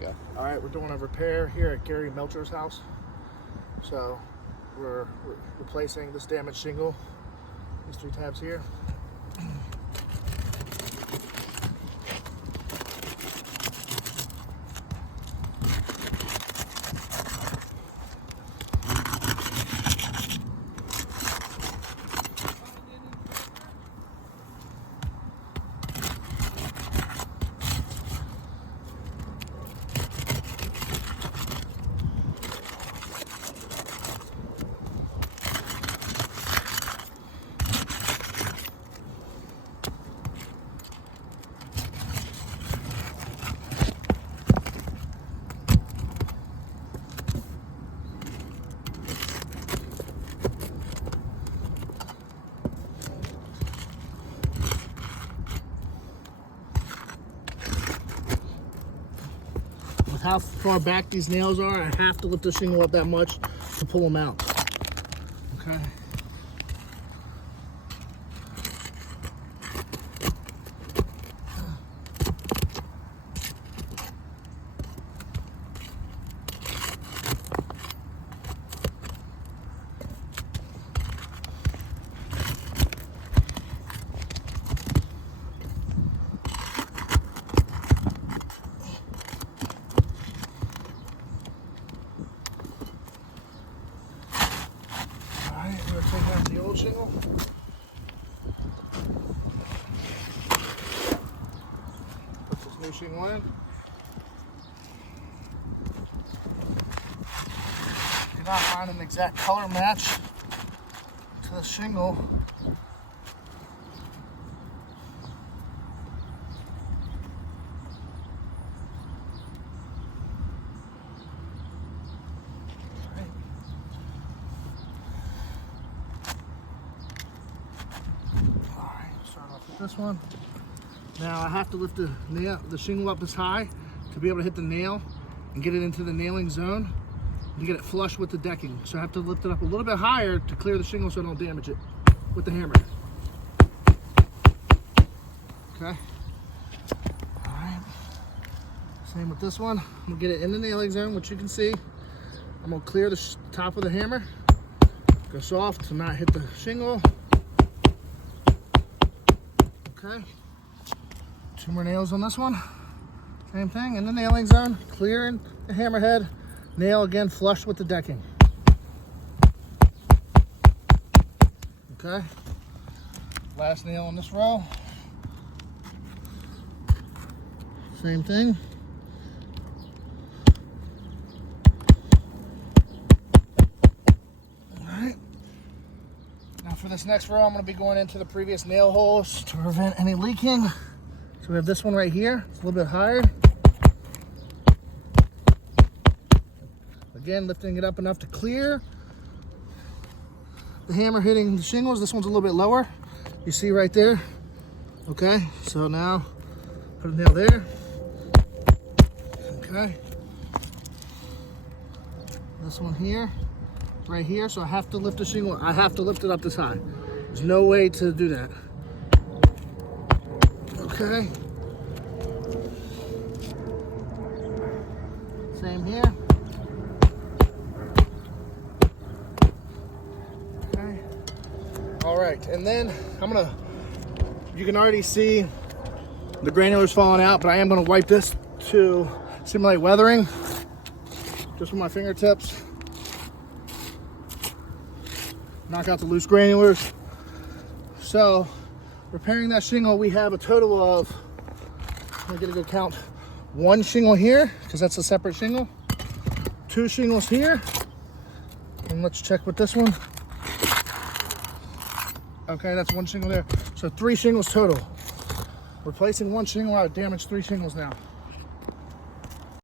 go. All right, we're doing a repair here at Gary Melcher's house. So we're replacing this damaged shingle, these 3 tabs here. With how far back these nails are, I have to lift the shingle up that much to pull them out. Okay. We're going to take out the old shingle. Put this new shingle in. Do not find an exact color match to the shingle. This one. Now I have to lift the shingle up as high to be able to hit the nail and get it into the nailing zone and get it flush with the decking. So I have to lift it up a little bit higher to clear the shingle so I don't damage it with the hammer. Okay. All right. Same with this one. I'm gonna get it in the nailing zone, which you can see. I'm gonna clear the top of the hammer. Go soft to not hit the shingle. Okay, 2 more nails on this one. Same thing, in the nailing zone, clearing the hammerhead, nail again flush with the decking. Okay, last nail on this row. Same thing. For this next row, I'm going to be going into the previous nail holes to prevent any leaking. So we have this one right here. It's a little bit higher. Again, lifting it up enough to clear the hammer hitting the shingles. This one's a little bit lower. You see right there. Okay, so now put a nail there. Okay. This one here. Right here, so I have to lift the shingle. I have to lift it up this high. There's no way to do that. Okay. Same here. Okay. All right, and then you can already see the granulars falling out, but I am gonna wipe this to simulate weathering, just with my fingertips. Knock out the loose granulars. So, repairing that shingle, we have a total of, let me get a good count, 1 shingle here, because that's a separate shingle, 2 shingles here, and let's check with this one. Okay, that's 1 shingle there. So 3 shingles total. Replacing 1 shingle, I've damaged 3 shingles now.